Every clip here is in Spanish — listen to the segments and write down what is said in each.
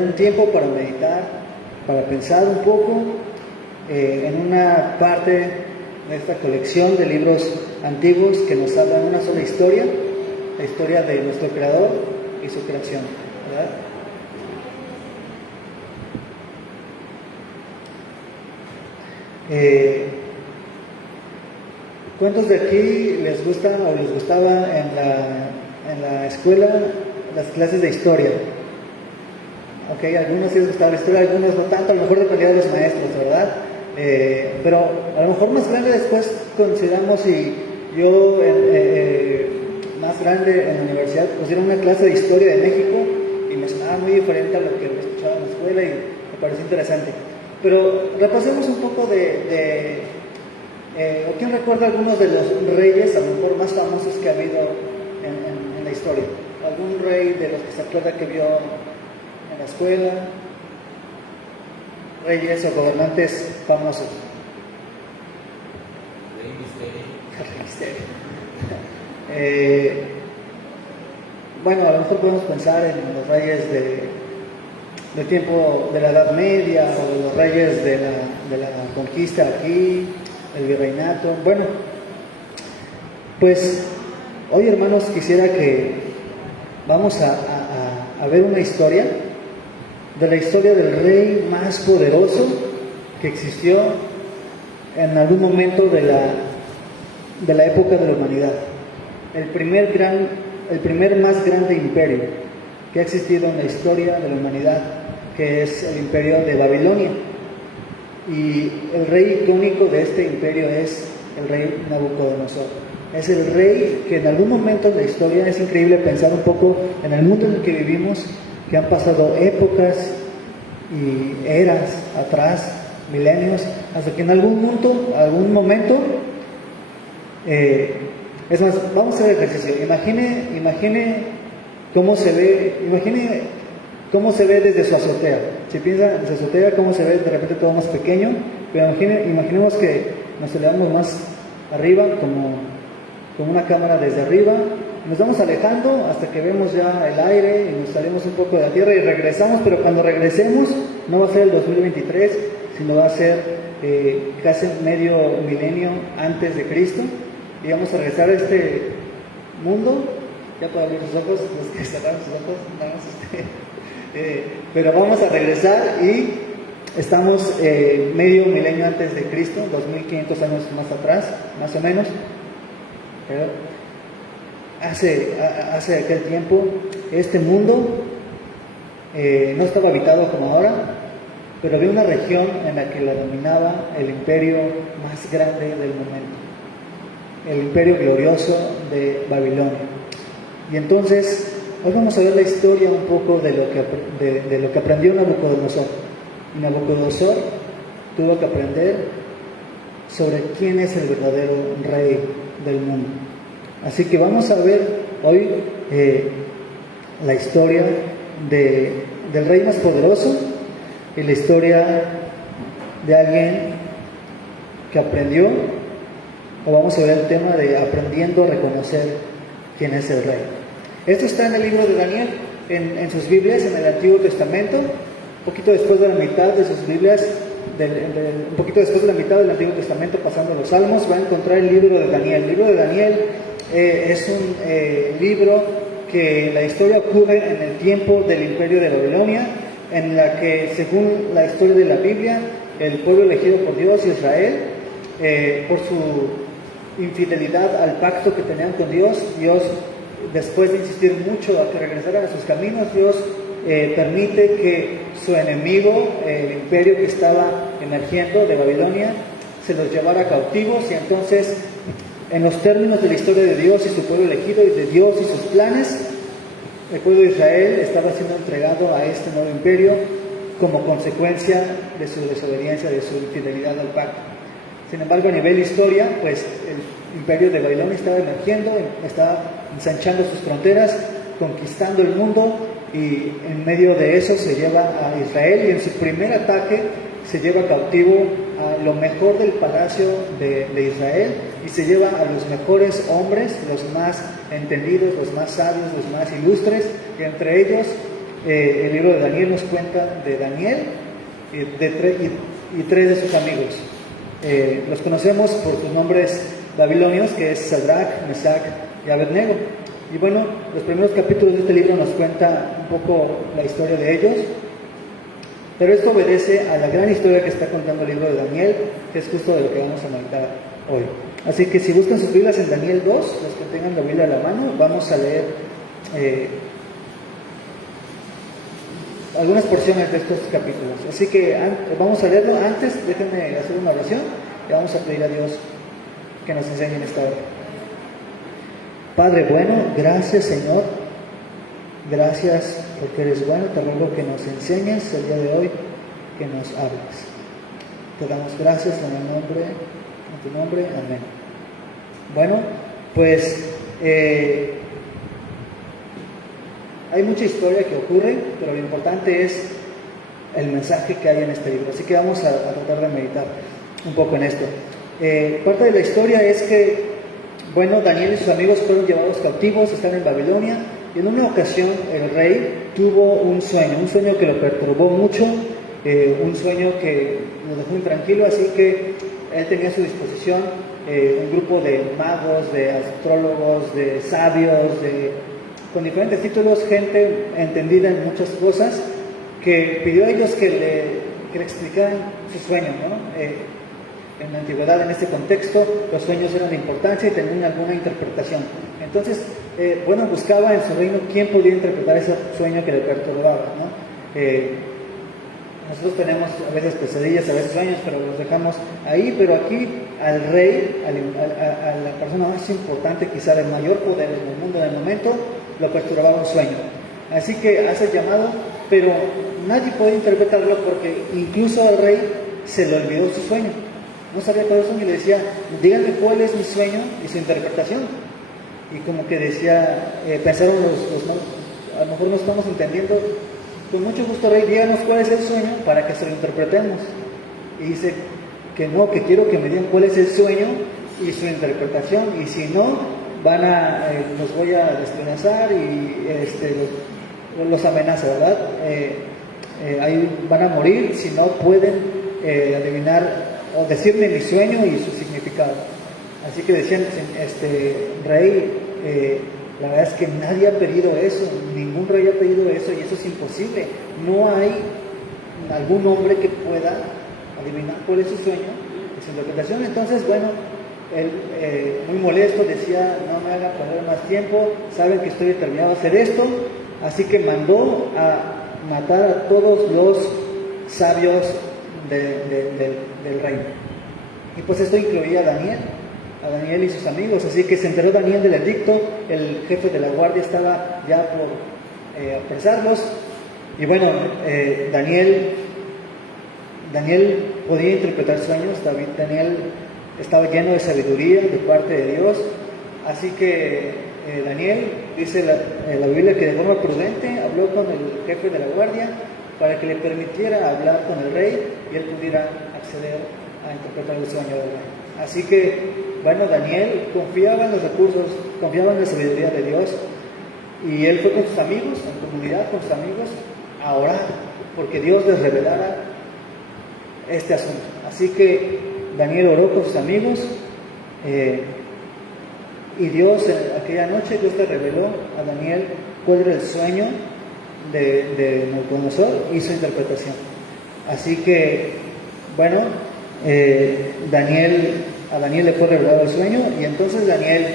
Un tiempo para meditar, para pensar un poco en una parte de esta colección de libros antiguos que nos hablan una sola historia, la historia de nuestro Creador y su creación, ¿verdad? ¿Cuántos de aquí les gustan o les gustaba en la escuela las clases de historia? Ok, algunos sí les gustaba la historia, algunos no tanto, a lo mejor dependía de los maestros, ¿verdad? Pero a lo mejor más grande después consideramos, y yo más grande en la universidad, pues era una clase de historia de México y me sonaba muy diferente a lo que me escuchaba en la escuela y me pareció interesante. Pero repasemos un poco ¿quién recuerda algunos de los reyes, a lo mejor más famosos que ha habido en la historia? ¿Algún rey de los que se acuerda que vio en la escuela? Reyes o gobernantes famosos. Rey Misterio. Bueno, a lo mejor podemos pensar en los reyes del tiempo de la Edad Media o los reyes de la conquista aquí, el virreinato. Bueno, pues hoy, hermanos, quisiera que vamos a ver una historia de la historia del rey más poderoso que existió en algún momento de la época de la humanidad. El primer más grande imperio que ha existido en la historia de la humanidad, que es el imperio de Babilonia. Y el rey icónico de este imperio es el rey Nabucodonosor. Es el rey que en algún momento en la historia, es increíble pensar un poco en el mundo en el que vivimos, que han pasado épocas y eras atrás, milenios, hasta que en algún momento, es más, vamos a hacer el ejercicio. Imagine cómo se ve desde su azotea. Si piensa en su azotea, cómo se ve de repente todo más pequeño, pero imaginemos que nos elevamos más arriba, como una cámara desde arriba. Nos vamos alejando hasta que vemos ya el aire y nos salimos un poco de la tierra y regresamos, pero cuando regresemos no va a ser el 2023, sino va a ser casi medio milenio antes de Cristo, y vamos a regresar a este mundo. Ya pueden abrir sus ojos, los que cerraron sus ojos, nada más pero vamos a regresar y estamos medio milenio antes de Cristo, 2500 años más atrás, más o menos. Pero hace aquel tiempo este mundo no estaba habitado como ahora, pero había una región en la que la dominaba el imperio más grande del momento, el imperio glorioso de Babilonia. Y entonces hoy vamos a ver la historia un poco de lo que aprendió Nabucodonosor. Y Nabucodonosor tuvo que aprender sobre quién es el verdadero rey del mundo. Así que vamos a ver hoy la historia del rey más poderoso y la historia de alguien que aprendió, o vamos a ver el tema de aprendiendo a reconocer quién es el rey. Esto está en el libro de Daniel, en sus Biblias, en el Antiguo Testamento, un poquito después de la mitad de sus Biblias, un poquito después de la mitad del Antiguo Testamento, pasando los Salmos, va a encontrar el libro de Daniel. El libro de Daniel es un libro que la historia ocurre en el tiempo del imperio de Babilonia, en la que, según la historia de la Biblia, el pueblo elegido por Dios, Israel, por su infidelidad al pacto que tenían con Dios, después de insistir mucho a que regresaran a sus caminos, Dios permite que su enemigo, el imperio que estaba emergiendo de Babilonia, se los llevara cautivos. Y entonces, en los términos de la historia de Dios y su pueblo elegido y de Dios y sus planes, el pueblo de Israel estaba siendo entregado a este nuevo imperio como consecuencia de su desobediencia, de su infidelidad al pacto. Sin embargo, a nivel historia, pues el imperio de Babilonia estaba emergiendo, estaba ensanchando sus fronteras, conquistando el mundo, y en medio de eso se lleva a Israel, y en su primer ataque se lleva cautivo a lo mejor del palacio de Israel, y se lleva a los mejores hombres, los más entendidos, los más sabios, los más ilustres, y entre ellos el libro de Daniel nos cuenta de Daniel y tres de sus amigos. Los conocemos por sus nombres babilonios, que es Sadrach, Mesach y Abednego. Y bueno, los primeros capítulos de este libro nos cuenta un poco la historia de ellos, pero esto obedece a la gran historia que está contando el libro de Daniel, que es justo de lo que vamos a meditar hoy. Así que si buscan sus Biblias en Daniel 2, los que tengan la Biblia a la mano, vamos a leer algunas porciones de estos capítulos. Así que vamos a leerlo. Antes, déjenme hacer una oración y vamos a pedir a Dios que nos enseñe en esta hora. Padre bueno, gracias Señor, gracias porque eres bueno. Te ruego que nos enseñes el día de hoy, que nos hables. Te damos gracias en tu nombre, amén. Bueno, pues hay mucha historia que ocurre, pero lo importante es el mensaje que hay en este libro. Así que vamos a tratar de meditar un poco en esto. Parte de la historia es que, bueno, Daniel y sus amigos fueron llevados cautivos, están en Babilonia, y en una ocasión el rey tuvo un sueño que lo perturbó mucho, un sueño que lo dejó intranquilo, así que él tenía a su disposición un grupo de magos, de astrólogos, de sabios, con diferentes títulos, gente entendida en muchas cosas, que pidió a ellos que le explicaran su sueño, ¿no? En la antigüedad, en este contexto, los sueños eran de importancia y tenían alguna interpretación. Entonces, buscaba en su reino quién podía interpretar ese sueño que le perturbaba, ¿no? Nosotros tenemos a veces pesadillas, a veces sueños, pero los dejamos ahí. Pero aquí al rey, a la persona más importante, quizá de mayor poder en el mundo en el momento, lo perturbaba un sueño. Así que hace el llamado, pero nadie puede interpretarlo porque incluso al rey se le olvidó su sueño. No sabía cuál es el sueño y le decía, díganme cuál es mi sueño y su interpretación. Y como que decía, pensaron a lo mejor no estamos entendiendo. Con mucho gusto, rey, díganos cuál es el sueño para que se lo interpretemos. Y dice que no, que quiero que me digan cuál es el sueño y su interpretación. Y si no, los voy a despedazar y los amenaza, ¿verdad? Ahí van a morir si no pueden adivinar o decirme mi sueño y su significado. Así que decían, rey, la verdad es que nadie ha pedido eso, ningún rey ha pedido eso y eso es imposible. No hay algún hombre que pueda adivinar cuál es su sueño y su interpretación. Entonces, bueno, él muy molesto decía, no me haga perder más tiempo, saben que estoy determinado a hacer esto, así que mandó a matar a todos los sabios del reino. Y pues esto incluía a Daniel y sus amigos, así que se enteró Daniel del edicto, el jefe de la guardia estaba ya por apresarlos, y bueno, Daniel podía interpretar sueños. Daniel estaba lleno de sabiduría de parte de Dios, así que Daniel, dice la Biblia, que de forma prudente habló con el jefe de la guardia para que le permitiera hablar con el rey y él pudiera acceder a interpretar el sueño del rey. Así que, bueno, Daniel confiaba en los recursos, confiaba en la sabiduría de Dios, y él fue con sus amigos, en comunidad con sus amigos, a orar porque Dios les revelara este asunto. Así que Daniel oró con sus amigos, y Dios, aquella noche, Dios le reveló a Daniel cuál era el sueño de Nabucodonosor y su interpretación. Así que, bueno, a Daniel le fue revelado el sueño, y entonces Daniel,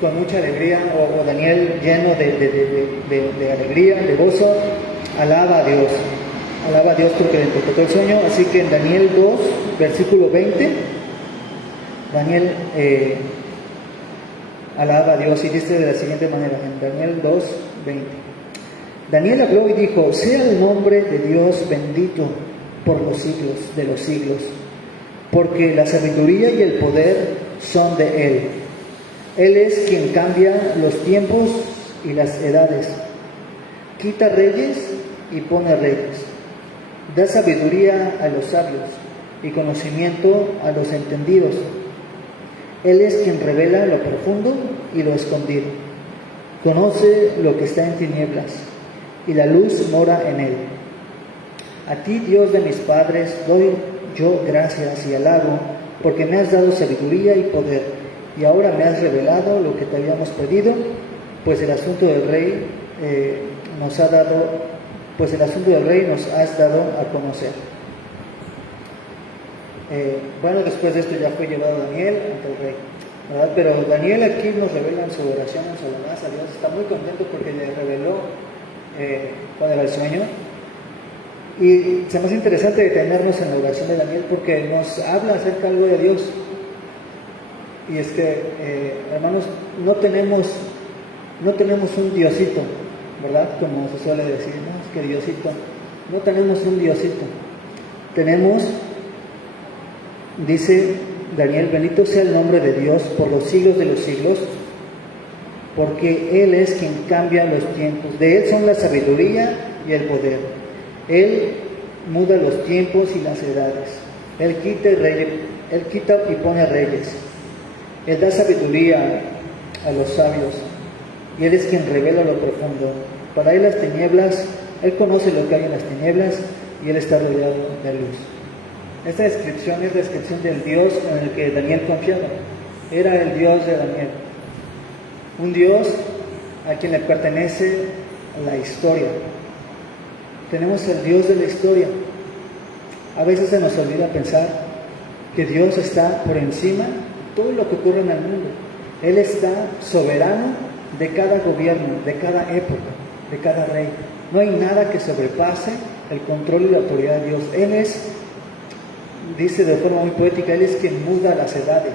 con mucha alegría, o Daniel lleno de alegría, de gozo, alaba a Dios porque le interpretó el sueño. Así que en Daniel 2, versículo 20, Daniel alaba a Dios y dice de la siguiente manera, en Daniel 2, 20. Daniel habló y dijo, sea el nombre de Dios bendito por los siglos de los siglos, porque la sabiduría y el poder son de Él. Él es quien cambia los tiempos y las edades, quita reyes y pone reyes, da sabiduría a los sabios y conocimiento a los entendidos. Él es quien revela lo profundo y lo escondido. Conoce lo que está en tinieblas, y la luz mora en él. A ti, Dios de mis padres, doy yo gracias y alabo, porque me has dado sabiduría y poder, y ahora me has revelado lo que te habíamos pedido, pues el asunto del rey nos has dado a conocer. Bueno, después de esto ya fue llevado Daniel ante el rey, ¿verdad? Pero Daniel aquí nos revela en su oración, en su alabanza a Dios. Está muy contento porque le reveló cuál era el sueño. Y se me hace interesante detenernos en la oración de Daniel porque nos habla acerca algo de Dios. Y es que, hermanos, no tenemos un Diosito, ¿verdad? Como se suele decir, no, es que Diosito. No tenemos un Diosito. Tenemos, dice Daniel, bendito sea el nombre de Dios por los siglos de los siglos, porque Él es quien cambia los tiempos. De Él son la sabiduría y el poder. Él muda los tiempos y las edades. Él quita y pone reyes. Él da sabiduría a los sabios, y Él es quien revela lo profundo. Para Él las tinieblas, Él conoce lo que hay en las tinieblas, y Él está rodeado de luz. Esta descripción es la descripción del Dios en el que Daniel confiaba. Era el Dios de Daniel. Un Dios a quien le pertenece la historia. Tenemos el Dios de la historia. A veces se nos olvida pensar que Dios está por encima de todo lo que ocurre en el mundo. Él está soberano de cada gobierno, de cada época, de cada rey. No hay nada que sobrepase el control y la autoridad de Dios. Él es, dice de forma muy poética, Él es quien muda las edades.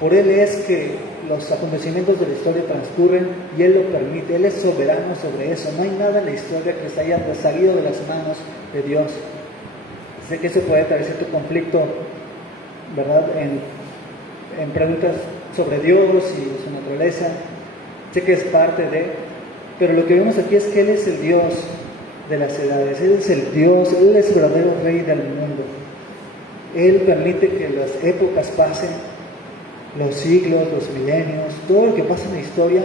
Por Él es que los acontecimientos de la historia transcurren y Él lo permite. Él es soberano sobre eso. No hay nada en la historia que se haya salido de las manos de Dios. Sé que eso puede parecer tu conflicto, ¿verdad? En preguntas sobre Dios y su naturaleza. Sé que es parte de, pero lo que vemos aquí es que Él es el Dios de las edades. Él es el Dios, Él es el verdadero Rey del mundo. Él permite que las épocas pasen, los siglos, los milenios, todo lo que pasa en la historia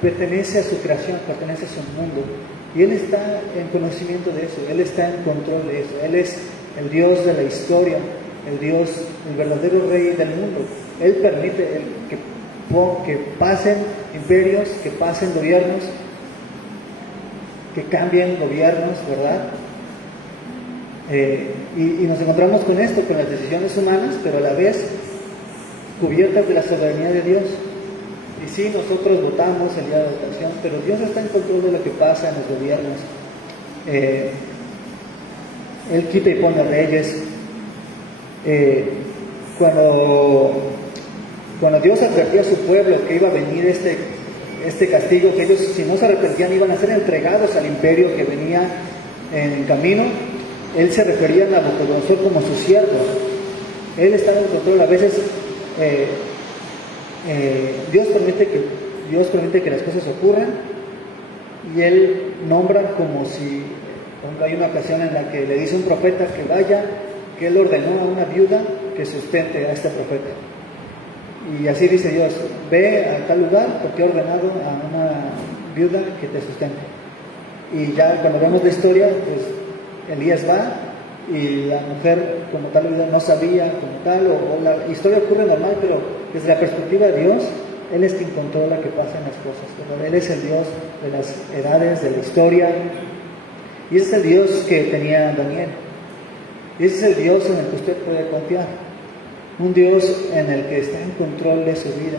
pertenece a su creación, pertenece a su mundo. Y Él está en conocimiento de eso, Él está en control de eso. Él es el Dios de la historia, el Dios, el verdadero Rey del mundo. Él permite que pasen imperios, que pasen gobiernos, que cambien gobiernos, ¿verdad? Y nos encontramos con esto, con las decisiones humanas, pero a la vez cubiertas de la soberanía de Dios. Y sí, nosotros votamos el día de votación, pero Dios está en control de lo que pasa en los gobiernos. Él quita y pone reyes. Cuando Dios advertía a su pueblo que iba a venir este castigo, que ellos, si no se arrepentían, iban a ser entregados al imperio que venía en camino, Él se refería a Nabucodonosor como su siervo. Él estaba en control. A veces Dios permite que las cosas ocurran, y Él nombra como si, hay una ocasión en la que le dice a un profeta que vaya, que Él ordenó a una viuda que sustente a este profeta. Y así dice Dios: ve a tal lugar porque he ordenado a una viuda que te sustente. Y ya cuando vemos la historia, pues Elías va, y la mujer como tal no sabía como tal, o la historia ocurre normal, pero desde la perspectiva de Dios, Él es quien controla que pasen las cosas, ¿verdad? Él es el Dios de las edades, de la historia, y ese es el Dios que tenía Daniel, y ese es el Dios en el que usted puede confiar, un Dios en el que está en control de su vida,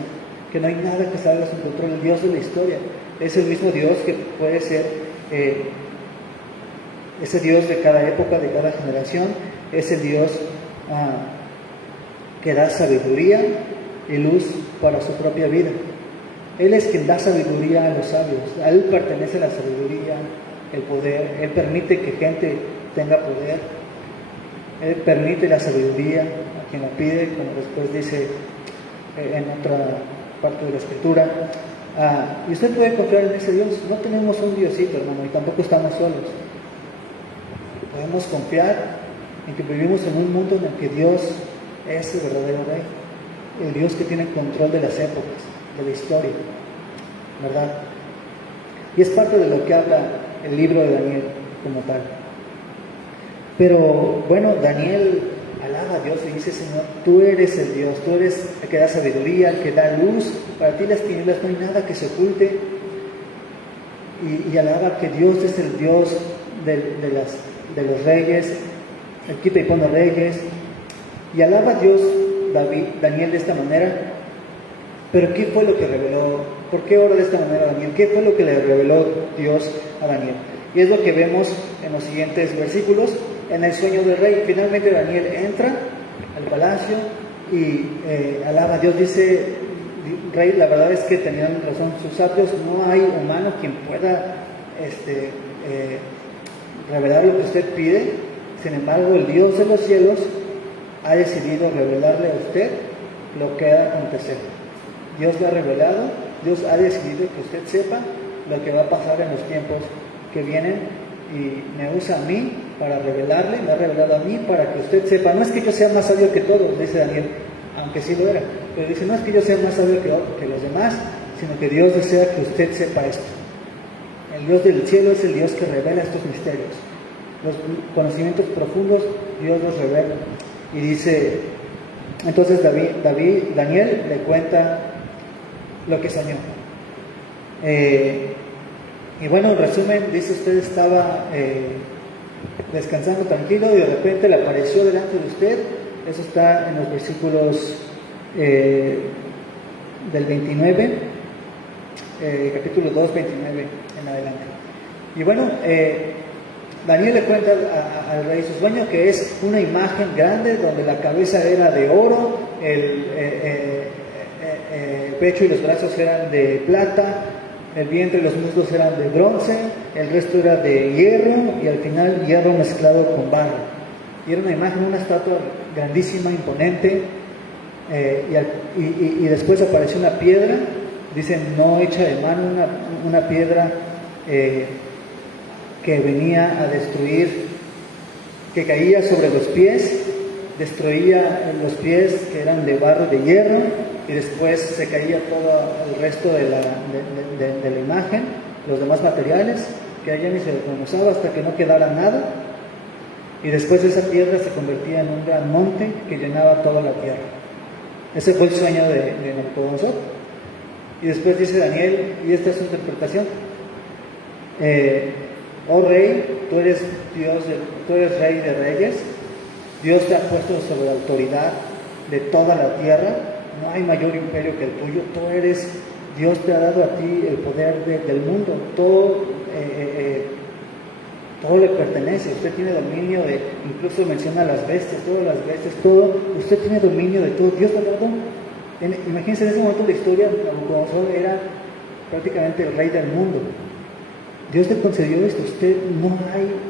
que no hay nada que salga de su control. El Dios de la historia es el mismo Dios que puede ser ese Dios de cada época, de cada generación. Es el Dios que da sabiduría y luz para su propia vida. Él es quien da sabiduría a los sabios. A Él pertenece la sabiduría, el poder. Él permite que gente tenga poder. Él permite la sabiduría a quien la pide, como después dice en otra parte de la Escritura. Y usted puede confiar en ese Dios. No tenemos un Diosito, hermano, y tampoco estamos solos. Podemos confiar en que vivimos en un mundo en el que Dios es el verdadero Rey, el Dios que tiene control de las épocas, de la historia, ¿verdad? Y es parte de lo que habla el libro de Daniel como tal. Pero bueno, Daniel alaba a Dios y dice: Señor, tú eres el Dios, tú eres el que da sabiduría, el que da luz. Para ti las tinieblas no hay nada que se oculte. Y alaba que Dios es el Dios de los reyes, el quita y pone reyes. Y alaba a Dios Daniel de esta manera. Pero ¿qué fue lo que reveló? ¿Por qué ora de esta manera Daniel? ¿Qué fue lo que le reveló Dios a Daniel? Y es lo que vemos en los siguientes versículos. En el sueño del rey, finalmente Daniel entra al palacio y alaba a Dios. Dice: Rey, la verdad es que tenían razón sus sabios, no hay humano quien pueda revelar lo que usted pide. Sin embargo, el Dios de los cielos ha decidido revelarle a usted lo que va a acontecer. Dios le ha revelado, Dios ha decidido que usted sepa lo que va a pasar en los tiempos que vienen, y me usa a mí para revelarle, me ha revelado a mí para que usted sepa. No es que yo sea más sabio que todos, dice Daniel, aunque sí lo era, pero dice: no es que yo sea más sabio que los demás, sino que Dios desea que usted sepa esto. El Dios del cielo es el Dios que revela estos misterios. Los conocimientos profundos Dios los revela. Y dice, entonces Daniel le cuenta lo que soñó. Y bueno, en resumen, dice: usted estaba descansando tranquilo y de repente le apareció delante de usted. Eso está en los versículos del 29, capítulo 2, 29 en adelante. Y bueno, Daniel le cuenta al rey su sueño, que es una imagen grande donde la cabeza era de oro, el pecho y los brazos eran de plata, el vientre y los muslos eran de bronce, el resto era de hierro, y al final hierro mezclado con barro. Y era una imagen, una estatua grandísima, imponente. Y después apareció una piedra, dicen no hecha de mano, una piedra que venía a destruir, que caía sobre los pies, destruía los pies que eran de barro, de hierro, y después se caía todo el resto de la imagen, los demás materiales, que allá ni se desmenuzaba hasta que no quedara nada. Y después esa piedra se convertía en un gran monte que llenaba toda la tierra. Ese fue el sueño de Nabucodonosor. Y después dice Daniel, y esta es su interpretación: oh rey, tú eres Dios, tú eres rey de reyes. Dios te ha puesto sobre la autoridad de toda la tierra. No hay mayor imperio que el tuyo. Tú eres, Dios te ha dado a ti el poder del mundo. Todo le pertenece. Usted tiene dominio de, incluso menciona las bestias, todas las bestias, todo. Usted tiene dominio de todo. Dios te ha dado. Imagínense, en ese momento de la historia, Nabucodonosor era prácticamente el rey del mundo. Dios le concedió esto. Usted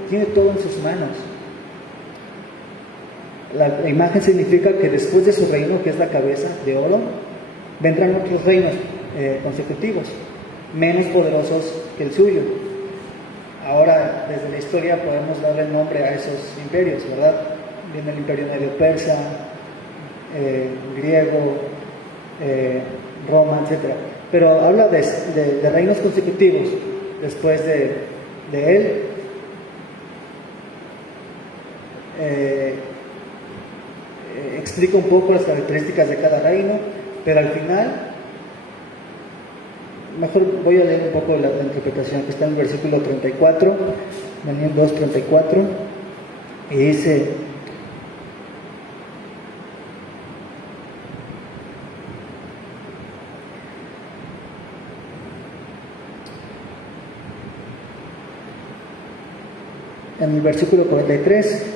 tiene todo en sus manos. La imagen significa que después de su reino, que es la cabeza de oro, vendrán otros reinos consecutivos, menos poderosos que el suyo. Ahora, desde la historia podemos darle nombre a esos imperios, ¿verdad? Viene el imperio medio persa, griego, Roma, etc. Pero habla de reinos consecutivos después de él. Explica un poco las características de cada reino, pero al final, mejor voy a leer un poco la interpretación que está en el versículo 34, Daniel 2:34, y dice: en el versículo 43,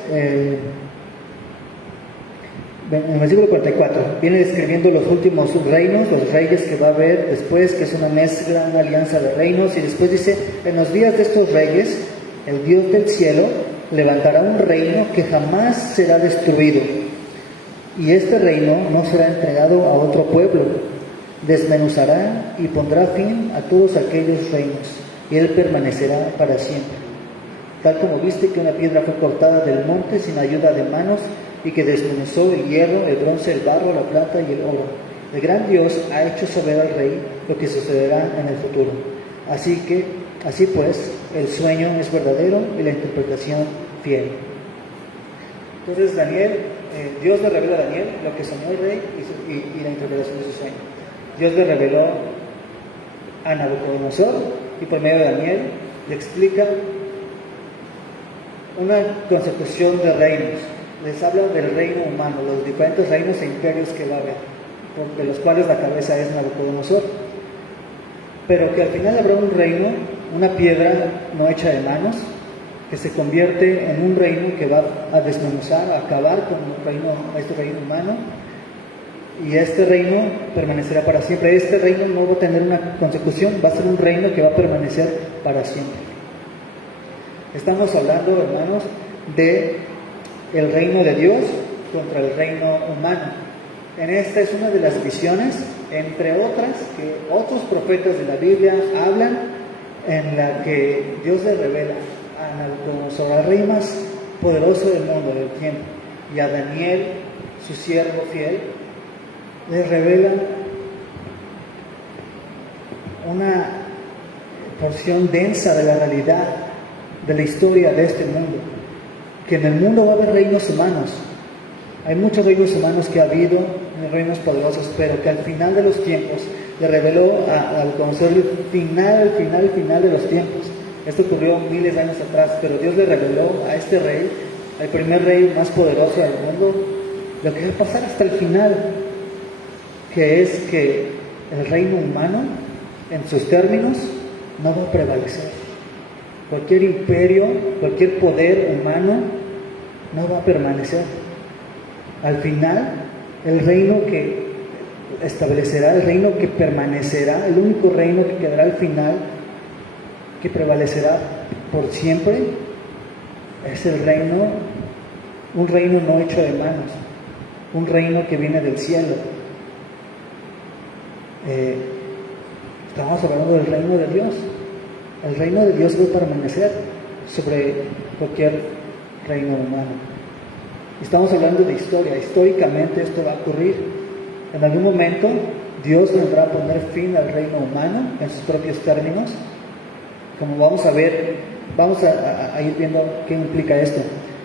en el versículo 44, viene describiendo los últimos reinos, los reyes que va a haber después, que es una mezcla, una alianza de reinos, y después dice: en los días de estos reyes, el Dios del cielo levantará un reino que jamás será destruido, y este reino no será entregado a otro pueblo. Desmenuzará y pondrá fin a todos aquellos reinos, y él permanecerá para siempre. Tal como viste que una piedra fue cortada del monte sin ayuda de manos, y que desmenuzó el hierro, el bronce, el barro, la plata y el oro. El gran Dios ha hecho saber al rey lo que sucederá en el futuro. Así que Así pues, el sueño es verdadero y la interpretación fiel. Entonces Dios le reveló a Daniel lo que soñó el rey y la interpretación de su sueño. Dios le reveló a Nabucodonosor y por medio de Daniel le explica una consecución de reinos. Les habla del reino humano, los diferentes reinos e imperios que va a haber, de los cuales la cabeza es Nabucodonosor. Pero que al final habrá un reino, una piedra no hecha de manos, que se convierte en un reino que va a desmenuzar, a acabar con este reino humano, y este reino permanecerá para siempre. Este reino no va a tener una consecución, va a ser un reino que va a permanecer para siempre. Estamos hablando, hermanos, de el reino de Dios contra el reino humano. En esta es una de las visiones, entre otras, que otros profetas de la Biblia hablan, en la que Dios le revela a Nabucodonosor, al rey más poderoso del mundo del tiempo, y a Daniel, su siervo fiel, le revela una porción densa de la realidad de la historia de este mundo, que en el mundo va a haber reinos humanos. Hay muchos reinos humanos que ha habido, reinos poderosos, pero que al final de los tiempos le reveló al conocer el final de los tiempos. Esto ocurrió miles de años atrás, pero Dios le reveló a este rey, al primer rey más poderoso del mundo, lo que va a pasar hasta el final, que es que el reino humano, en sus términos, no va a prevalecer. Cualquier imperio, cualquier poder humano no va a permanecer. Al final, el reino que establecerá, el reino que permanecerá, el único reino que quedará al final, que prevalecerá por siempre, es el reino, un reino no hecho de manos, un reino que viene del cielo. Estamos hablando del reino de Dios. El reino de Dios va a permanecer sobre cualquier reino humano. Estamos hablando de historia. Históricamente esto va a ocurrir. En algún momento Dios vendrá a poner fin al reino humano en sus propios términos. Como vamos a ver, vamos a ir viendo qué implica esto.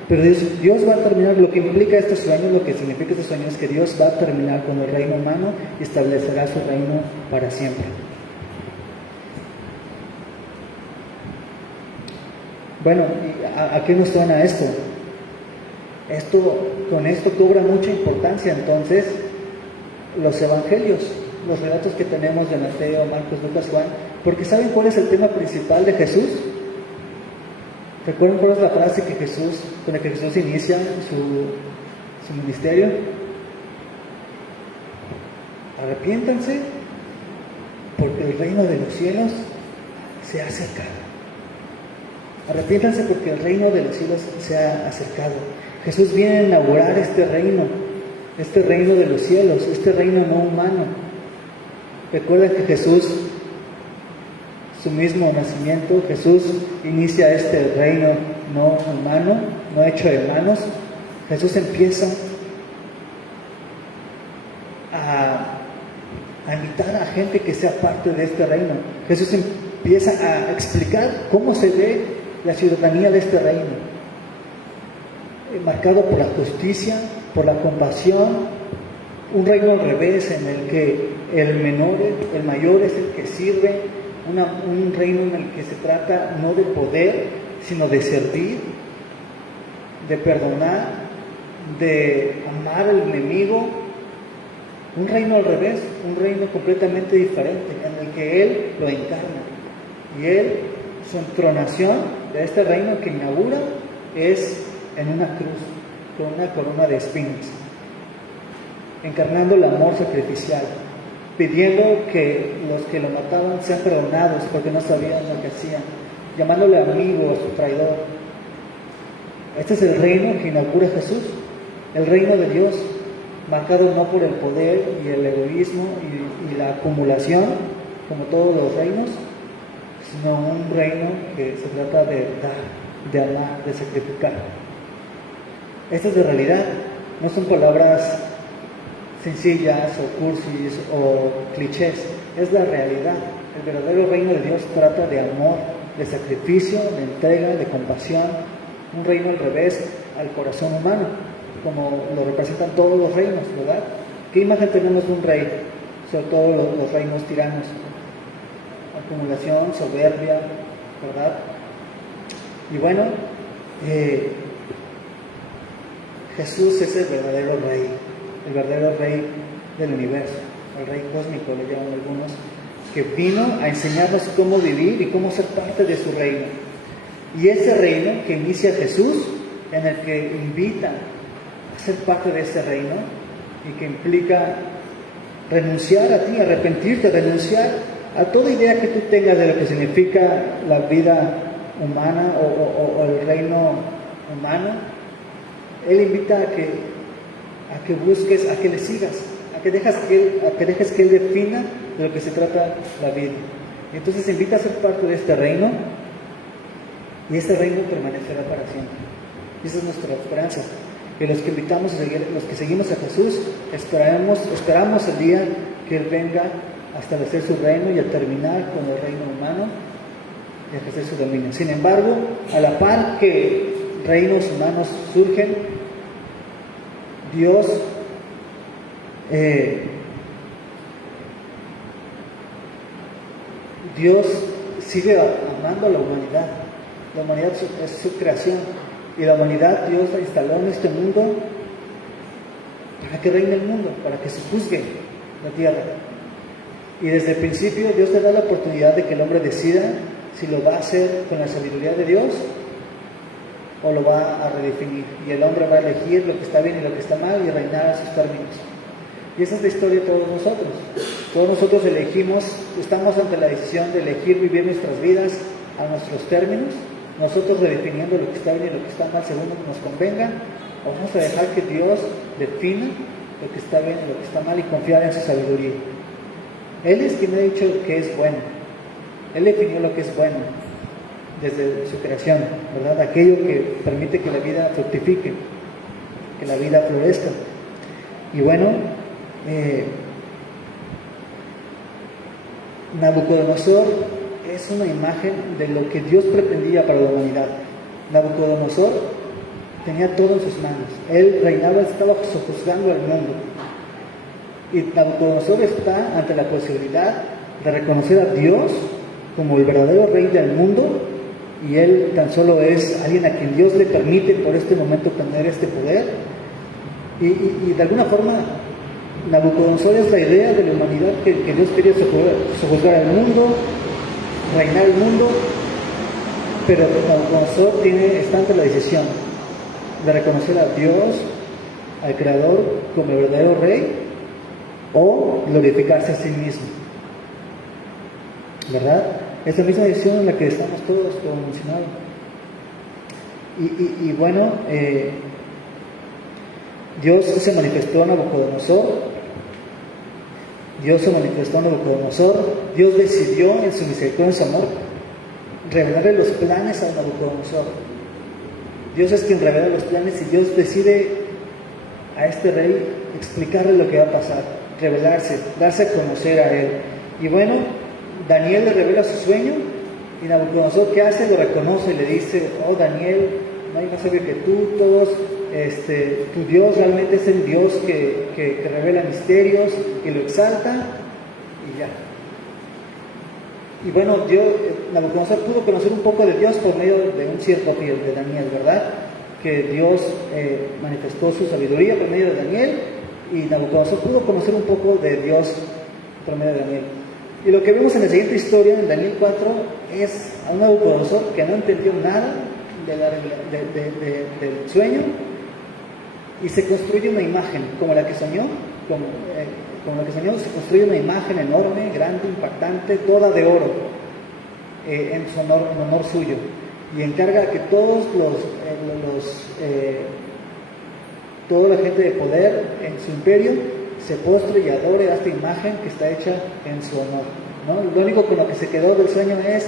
Pero Dios va a terminar, lo que implica este sueño, lo que significa este sueño es que Dios va a terminar con el reino humano y establecerá su reino para siempre. Bueno, ¿a qué nos suena esto? Con esto cobra mucha importancia entonces los evangelios, los relatos que tenemos de Mateo, Marcos, Lucas, Juan, porque ¿saben cuál es el tema principal de Jesús? ¿Recuerdan cuál es la frase con la que Jesús inicia su ministerio? Arrepiéntanse porque el reino de los cielos se ha acercado. Arrepiéntanse porque el reino de los cielos se ha acercado. Jesús viene a inaugurar este reino de los cielos, este reino no humano. Recuerden que Jesús, su mismo nacimiento, Jesús inicia este reino no humano, no hecho de manos. Jesús empieza a invitar a gente que sea parte de este reino. Jesús empieza a explicar cómo se ve la ciudadanía de este reino, marcado por la justicia, por la compasión, un reino al revés en el que el mayor es el que sirve, un reino en el que se trata no de poder, sino de servir, de perdonar, de amar al enemigo. Un reino al revés, un reino completamente diferente, en el que Él lo encarna. Y Él, su entronación de este reino que inaugura, es en una cruz, con una corona de espinas, encarnando el amor sacrificial, pidiendo que los que lo mataban sean perdonados porque no sabían lo que hacían, llamándole amigo a su traidor. Este es el reino que inaugura Jesús, el reino de Dios, marcado no por el poder y el egoísmo y la acumulación, como todos los reinos, sino un reino que se trata de dar, de amar, de sacrificar. Esta es la realidad, no son palabras sencillas o cursis o clichés, es la realidad. El verdadero reino de Dios trata de amor, de sacrificio, de entrega, de compasión, un reino al revés al corazón humano, como lo representan todos los reinos, ¿verdad? ¿Qué imagen tenemos de un rey? Sobre todo los reinos tiranos. Acumulación, soberbia, ¿verdad? Y bueno, Jesús es el verdadero rey del universo, el rey cósmico, le llaman algunos, que vino a enseñarnos cómo vivir y cómo ser parte de su reino. Y ese reino que inicia Jesús, en el que invita a ser parte de ese reino y que implica renunciar a ti, arrepentirte, renunciar a toda idea que tú tengas de lo que significa la vida humana o el reino humano. Él invita a que busques, a que le sigas, a que dejes que Él defina de lo que se trata la vida. Y entonces invita a ser parte de este reino, y este reino permanecerá para siempre. Y esa es nuestra esperanza. Que los que invitamos a seguir, los que seguimos a Jesús, esperamos el día que Él venga a establecer su reino y a terminar con el reino humano y a ejercer su dominio. Sin embargo, a la par que reinos humanos surgen, Dios sigue amando a la humanidad. La humanidad es su creación, y la humanidad Dios la instaló en este mundo para que reine el mundo, para que se juzgue la tierra. Y desde el principio Dios te da la oportunidad de que el hombre decida si lo va a hacer con la sabiduría de Dios o lo va a redefinir. Y el hombre va a elegir lo que está bien y lo que está mal y reinar a sus términos. Y esa es la historia de todos nosotros. Todos nosotros elegimos, estamos ante la decisión de elegir vivir nuestras vidas a nuestros términos, nosotros redefiniendo lo que está bien y lo que está mal según nos convenga, o vamos a dejar que Dios defina lo que está bien y lo que está mal y confiar en su sabiduría. Él es quien ha dicho que es bueno. Él definió lo que es bueno desde su creación, ¿verdad? Aquello que permite que la vida fructifique, que la vida florezca. Y bueno, Nabucodonosor es una imagen de lo que Dios pretendía para la humanidad. Nabucodonosor tenía todo en sus manos. Él reinaba, estaba sojuzgando al mundo. Y Nabucodonosor está ante la posibilidad de reconocer a Dios como el verdadero rey del mundo, y él tan solo es alguien a quien Dios le permite por este momento tener este poder. Y de alguna forma Nabucodonosor es la idea de la humanidad que Dios quería sojuzgar al mundo, reinar el mundo, pero Nabucodonosor está ante la decisión de reconocer a Dios, al Creador, como el verdadero rey, o glorificarse a sí mismo, ¿verdad? Es la misma decisión en la que estamos todos, como mencionado. Y bueno, Dios se manifestó a Nabucodonosor. Dios decidió en su misericordia, en su amor, revelarle los planes a Nabucodonosor. Dios es quien revela los planes, y Dios decide a este rey explicarle lo que va a pasar, revelarse, darse a conocer a él. Y bueno, Daniel le revela su sueño, y Nabucodonosor, ¿qué hace? Lo reconoce y le dice: oh Daniel, no hay más sabio que tú, tu Dios realmente es el Dios que revela misterios, que lo exalta, y ya. Y bueno, Nabucodonosor pudo conocer un poco de Dios por medio de un cierto fiel de Daniel, ¿verdad? Que Dios manifestó su sabiduría por medio de Daniel, y Nabucodonosor pudo conocer un poco de Dios por medio de Daniel. Y lo que vemos en la siguiente historia, en Daniel 4, es a un Nabucodonosor que no entendió nada del sueño, y se construye una imagen como la que soñó, se construye una imagen enorme, grande, impactante, toda de oro, en honor suyo, y encarga que toda la gente de poder en su imperio se postre y adore a esta imagen que está hecha en su honor, ¿no? Lo único con lo que se quedó del sueño es: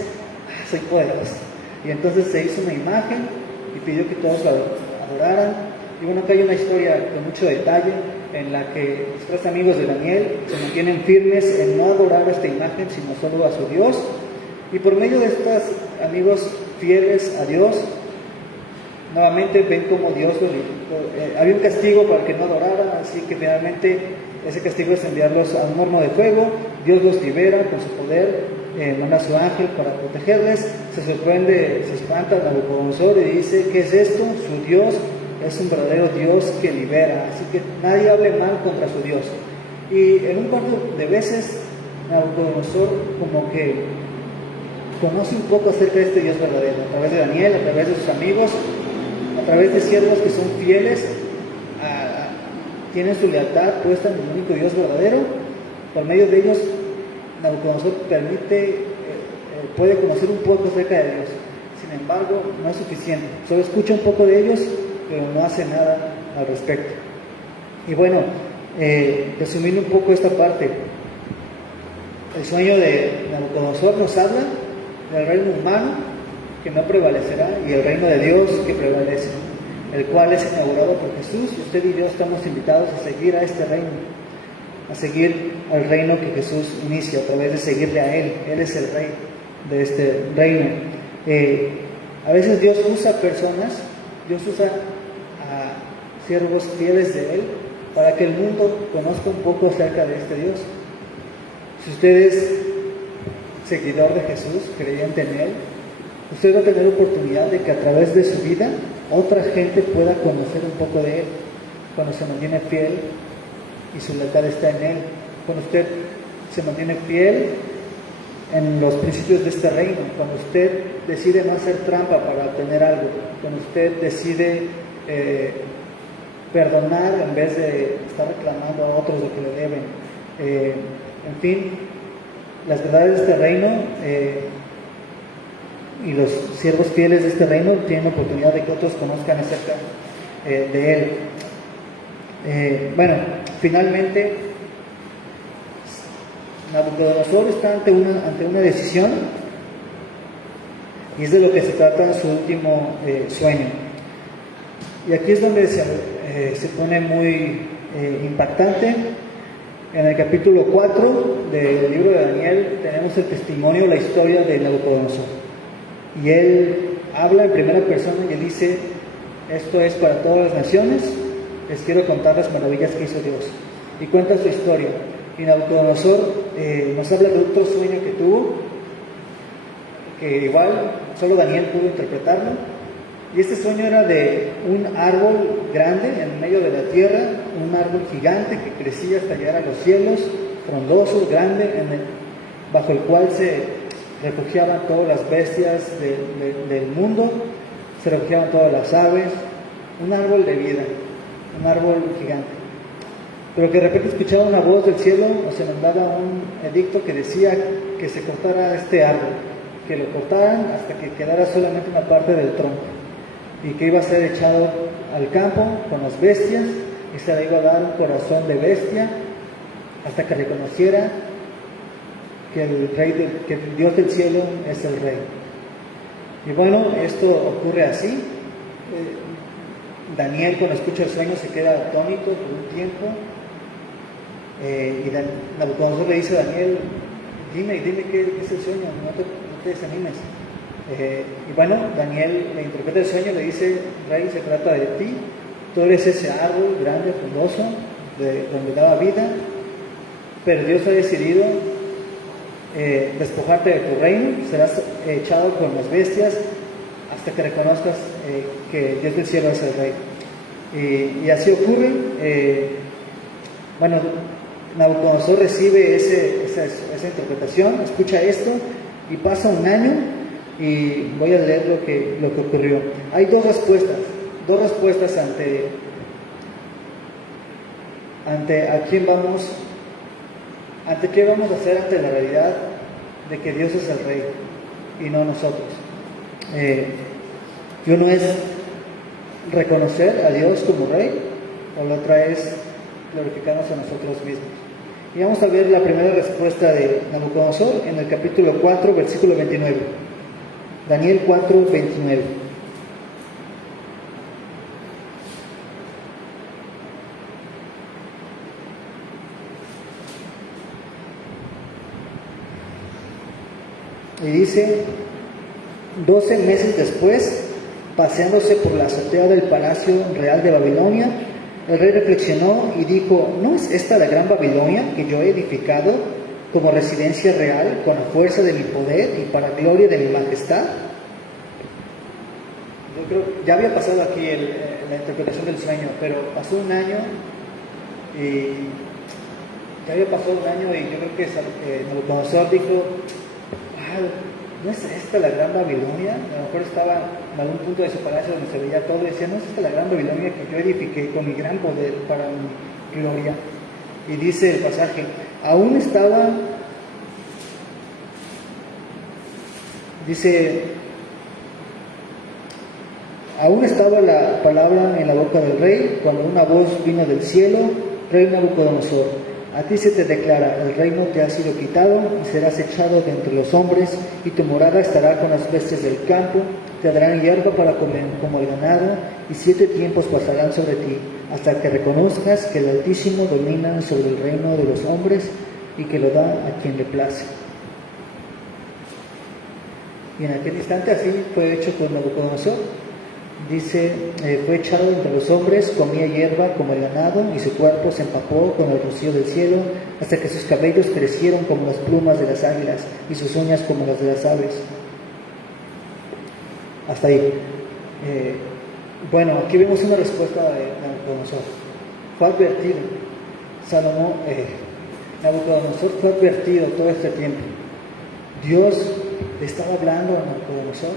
soy poderoso. Y entonces se hizo una imagen y pidió que todos la adoraran. Y bueno, acá hay una historia con mucho detalle en la que los tres amigos de Daniel se mantienen firmes en no adorar a esta imagen, sino solo a su Dios. Y por medio de estas amigos fieles a Dios, nuevamente ven como Dios había un castigo para que no adorara, así que finalmente ese castigo es enviarlos a un horno de fuego. Dios los libera con su poder, manda a su ángel para protegerles. Se sorprende, se espanta Nabucodonosor y dice: ¿qué es esto? Su Dios es un verdadero Dios que libera, así que nadie hable mal contra su Dios. Y en un par de veces Nabucodonosor como que conoce un poco acerca de este Dios verdadero, a través de Daniel, a través de sus amigos, a través de siervos que son fieles, tienen su lealtad puesta en el único Dios verdadero. Por medio de ellos Nabucodonosor puede conocer un poco acerca de Dios. Sin embargo, no es suficiente, solo escucha un poco de ellos, pero no hace nada al respecto. Y bueno, resumiendo un poco esta parte, el sueño de Nabucodonosor nos habla del reino humano que no prevalecerá y el reino de Dios que prevalece, el cual es inaugurado por Jesús. Usted y yo estamos invitados a seguir a este reino, a seguir al reino que Jesús inicia a través de seguirle a Él. Él es el rey de este reino. A veces Dios usa personas, Dios usa a siervos fieles de Él para que el mundo conozca un poco acerca de este Dios. Si usted es seguidor de Jesús, creyente en Él, usted va a tener oportunidad de que a través de su vida otra gente pueda conocer un poco de Él, cuando se mantiene fiel y su lealtad está en Él, cuando usted se mantiene fiel en los principios de este reino, cuando usted decide no hacer trampa para obtener algo, cuando usted decide perdonar en vez de estar reclamando a otros lo que le deben. En fin, las verdades de este reino y los siervos fieles de este reino tienen oportunidad de que otros conozcan acerca de Él. Bueno, finalmente Nabucodonosor está ante una decisión, y es de lo que se trata su último sueño. Y aquí es donde se pone muy impactante. En el capítulo 4 del libro de Daniel tenemos el testimonio, la historia de Nabucodonosor. Y él habla en primera persona y él dice: esto es para todas las naciones, les quiero contar las maravillas que hizo Dios. Y cuenta su historia. Y Nabucodonosor nos habla de otro sueño que tuvo, que igual solo Daniel pudo interpretarlo. Y este sueño era de un árbol grande en medio de la tierra, un árbol gigante que crecía hasta llegar a los cielos, frondoso, grande, bajo el cual se refugiaban todas las bestias del mundo, se refugiaban todas las aves, un árbol de vida, un árbol gigante. Pero que de repente escuchaba una voz del cielo, o se mandaba un edicto que decía que se cortara este árbol, que lo cortaran hasta que quedara solamente una parte del tronco, y que iba a ser echado al campo con las bestias, y se le iba a dar un corazón de bestia hasta que reconociera que que el Dios del cielo es el Rey. Y bueno, esto ocurre así. Daniel, cuando escucha el sueño, se queda atónito por un tiempo, y Nabucodonosor le dice a Daniel: dime qué es el sueño, no te desanimes. Y bueno, Daniel le interpreta el sueño, le dice: Rey, se trata de ti, tú eres ese árbol grande, frondoso, donde daba vida, pero Dios ha decidido despojarte de tu reino, serás echado con las bestias hasta que reconozcas que Dios del cielo es el Rey. Y así ocurre. Bueno, Nabucodonosor recibe esa interpretación, escucha esto, y pasa un año. Y voy a leer lo que ocurrió. Hay dos respuestas ante a quién vamos, ante qué vamos a hacer ante la realidad de que Dios es el Rey y no nosotros. Y uno es reconocer a Dios como Rey, o la otra es glorificarnos a nosotros mismos. Y vamos a ver la primera respuesta de Nabucodonosor en el capítulo 4, versículo 29. Daniel 4, 29. Y dice: 12 meses después, paseándose por la azotea del Palacio Real de Babilonia, el rey reflexionó y dijo: ¿no es esta la gran Babilonia que yo he edificado como residencia real con la fuerza de mi poder y para gloria de mi majestad? Yo creo que ya había pasado aquí la interpretación del sueño, pero pasó un año y ya había pasado un año y yo creo que Nabucodonosor dijo: ¿no es esta la gran Babilonia? A lo mejor estaba en algún punto de su palacio donde se veía todo y decía: ¿no es esta la gran Babilonia que yo edifiqué con mi gran poder para mi gloria? Y dice el pasaje: aún estaba la palabra en la boca del rey, cuando una voz vino del cielo: Rey Nabucodonosor, a ti se te declara, el reino te ha sido quitado y serás echado de entre los hombres, y tu morada estará con las bestias del campo, te darán hierba para comer como el ganado, y 7 tiempos pasarán sobre ti, hasta que reconozcas que el Altísimo domina sobre el reino de los hombres y que lo da a quien le place. Y en aquel instante así fue hecho con Nabucodonosor. Dice: fue echado entre los hombres, comía hierba como el ganado, y su cuerpo se empapó con el rocío del cielo, hasta que sus cabellos crecieron como las plumas de las águilas, y sus uñas como las de las aves. Hasta ahí. Bueno, aquí vemos una respuesta de Nabucodonosor. Fue advertido. Nabucodonosor fue advertido todo este tiempo. Dios le estaba hablando a Nabucodonosor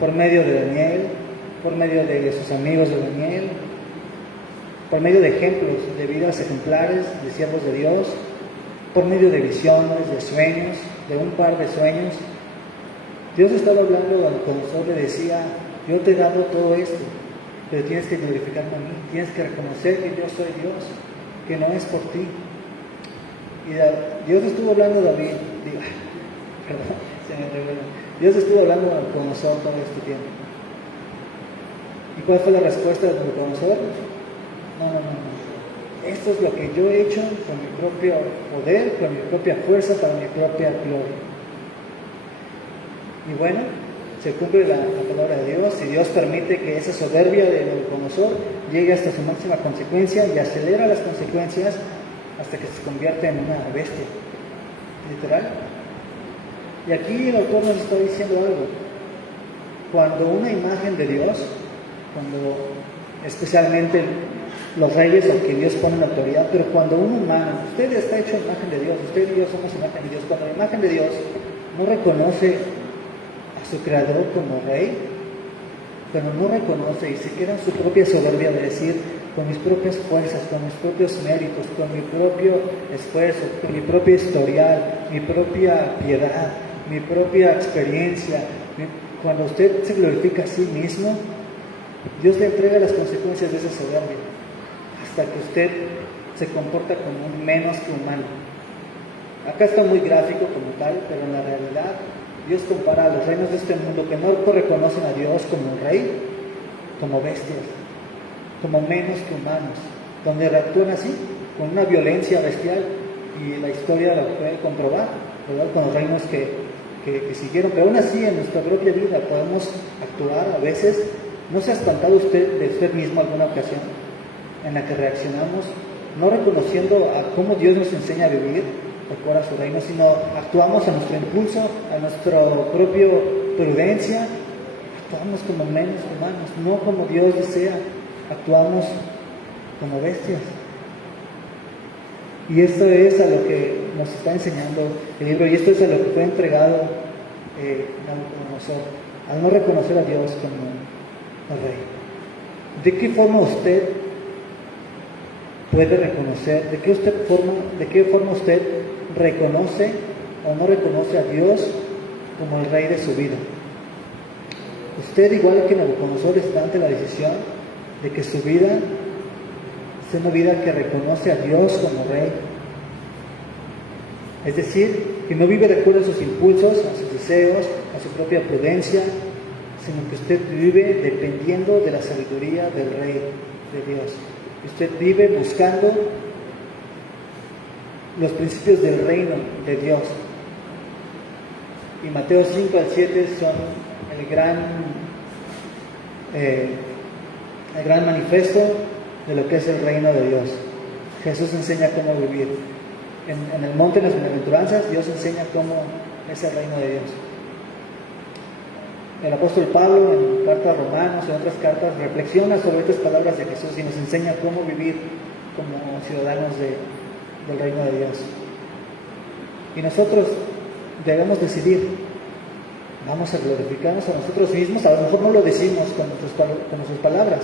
por medio de Daniel, por medio de sus amigos de Daniel, por medio de ejemplos de vidas ejemplares de siervos de Dios, por medio de visiones, de sueños, de un par de sueños. Dios estaba hablando a Nabucodonosor, le decía: yo te he dado todo esto, pero tienes que glorificarme a mí, tienes que reconocer que yo soy Dios, que no es por ti. Y Dios estuvo hablando a David, Dios estuvo hablando a Nabucodonosor todo este tiempo. ¿Y cuál fue la respuesta de Nabucodonosor? No. Esto es lo que yo he hecho con mi propio poder, con mi propia fuerza, para mi propia gloria. Y bueno, se cumple la palabra de Dios, y Dios permite que esa soberbia de Nabucodonosor llegue hasta su máxima consecuencia y acelera las consecuencias hasta que se convierte en una bestia, literal. Y aquí el autor nos está diciendo algo. Cuando una imagen de Dios, cuando especialmente los reyes, a quien Dios pone la autoridad, pero cuando un humano, usted está hecho imagen de Dios, usted y yo somos imagen de Dios, cuando la imagen de Dios no reconoce a su creador como rey, cuando no reconoce y se queda en su propia soberbia de decir: con mis propias fuerzas, con mis propios méritos, con mi propio esfuerzo, con mi propio historial, mi propia piedad, mi propia experiencia, cuando usted se glorifica a sí mismo, Dios le entrega las consecuencias de esa soberbia, hasta que usted se comporta como un menos que humano. Acá está muy gráfico como tal, pero en la realidad Dios compara a los reinos de este mundo que no reconocen a Dios como un rey, como bestias, como menos que humanos, donde reactúan así, con una violencia bestial, y la historia lo puede comprobar, ¿verdad? Con los reinos que siguieron. Pero aún así, en nuestra propia vida podemos actuar a veces. ¿No se ha espantado usted de usted mismo alguna ocasión en la que reaccionamos no reconociendo a cómo Dios nos enseña a vivir de acuerdo a su reino, sino actuamos a nuestro impulso, a nuestra propia prudencia, actuamos como menos humanos, no como Dios desea, actuamos como bestias? Y esto es a lo que nos está enseñando el libro, y esto es a lo que fue entregado Nabucodonosor, al no reconocer a Dios como el rey. ¿De qué forma usted puede reconocer, de qué forma usted reconoce o no reconoce a Dios como el rey de su vida? Usted, igual que Nabucodonosor, está ante la decisión de que su vida sea una vida que reconoce a Dios como rey. Es decir, que no vive de acuerdo a sus impulsos, a sus deseos, a su propia prudencia, sino que usted vive dependiendo de la sabiduría del Rey de Dios. Usted vive buscando los principios del reino de Dios. Y Mateo 5 al 7 son el gran manifiesto de lo que es el reino de Dios. Jesús enseña cómo vivir. En el monte de las bienaventuranzas, Dios enseña cómo es el reino de Dios. El apóstol Pablo, en carta a Romanos y en otras cartas, reflexiona sobre estas palabras de Jesús y nos enseña cómo vivir como ciudadanos del reino de Dios. Y nosotros debemos decidir, vamos a glorificarnos a nosotros mismos. A lo mejor no lo decimos con nuestras palabras,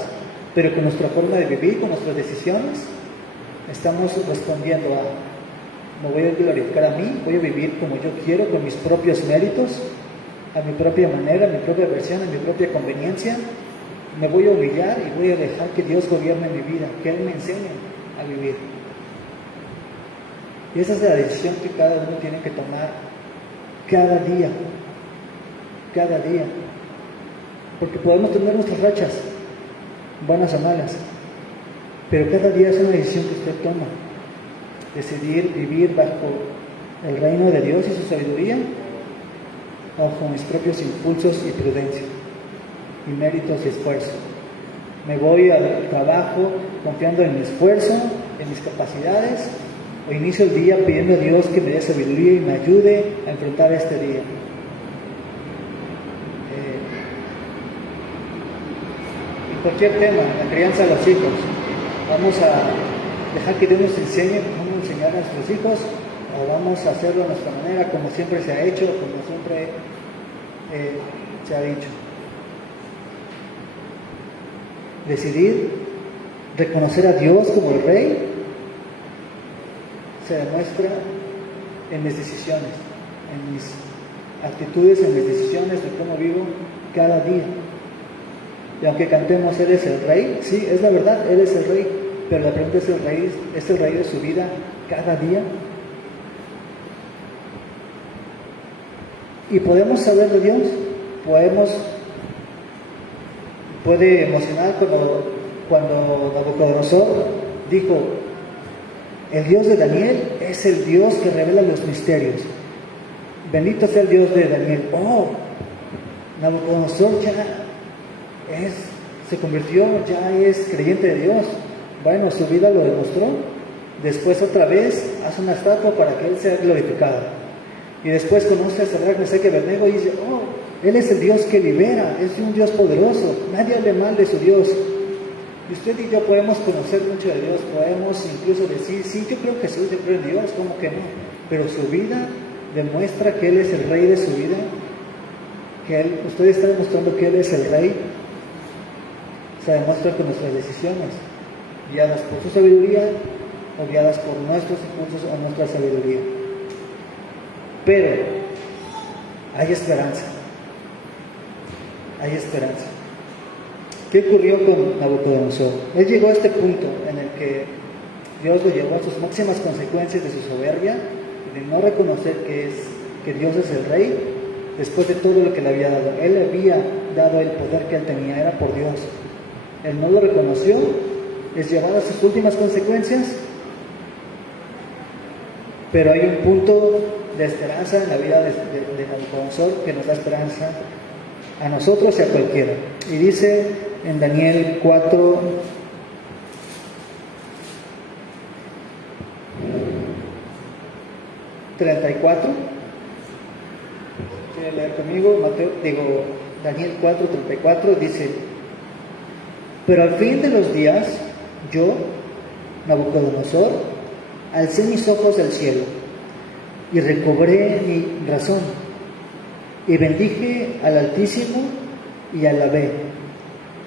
pero con nuestra forma de vivir, con nuestras decisiones, estamos respondiendo a: me voy a glorificar a mí, voy a vivir como yo quiero, con mis propios méritos, a mi propia manera, a mi propia versión, a mi propia conveniencia. Me voy a humillar y voy a dejar que Dios gobierne mi vida, que Él me enseñe a vivir. Y esa es la decisión que cada uno tiene que tomar cada día. Cada día. Porque podemos tener nuestras rachas, buenas o malas, pero cada día es una decisión que usted toma. Decidir vivir bajo el reino de Dios y su sabiduría, o con mis propios impulsos y prudencia, y méritos y esfuerzo. Me voy al trabajo confiando en mi esfuerzo, en mis capacidades, o inicio el día pidiendo a Dios que me dé sabiduría y me ayude a enfrentar este día. En cualquier tema, la crianza de los hijos, vamos a dejar que Dios nos enseñe cómo enseñar a nuestros hijos, o vamos a hacerlo a nuestra manera, como siempre se ha hecho, como siempre se ha dicho. Decidir reconocer a Dios como el Rey se demuestra en mis decisiones, en mis actitudes, en mis decisiones de cómo vivo cada día. Y aunque cantemos Él es el Rey, sí, es la verdad, Él es el Rey, pero la pregunta ¿es el Rey de su vida cada día? Y podemos saber de Dios, puede emocionar cuando Nabucodonosor dijo: el Dios de Daniel es el Dios que revela los misterios. Bendito sea el Dios de Daniel. Nabucodonosor se convirtió, ya es creyente de Dios. Bueno, su vida lo demostró. Después otra vez hace una estatua para que Él sea glorificado. Y después conoce a Sadrach, Mesach y Abednego y dice: Él es el Dios que libera, es un Dios poderoso, nadie hable mal de su Dios. Y usted y yo podemos conocer mucho de Dios, podemos incluso decir: sí, yo creo en Jesús, yo creo en Dios, ¿cómo que no? Pero su vida demuestra que Él es el Rey de su vida, que usted está demostrando que Él es el Rey. Se demuestra con nuestras decisiones, guiadas por su sabiduría o guiadas por nuestros impulsos o nuestra sabiduría. Pero hay esperanza. Hay esperanza. ¿Qué ocurrió con Nabucodonosor? Él llegó a este punto en el que Dios lo llevó a sus máximas consecuencias de su soberbia, de no reconocer que Dios es el Rey, después de todo lo que le había dado. Él le había dado el poder que él tenía, era por Dios. Él no lo reconoció, es llevado a sus últimas consecuencias, pero hay un punto de esperanza en la vida de Nabucodonosor que nos da esperanza a nosotros y a cualquiera. Y dice en Daniel 4, ¿34? ¿Quiere leer conmigo? Daniel 4:34 dice: pero al fin de los días, yo, Nabucodonosor, alcé mis ojos al cielo y recobré mi razón, y bendije al Altísimo y alabé,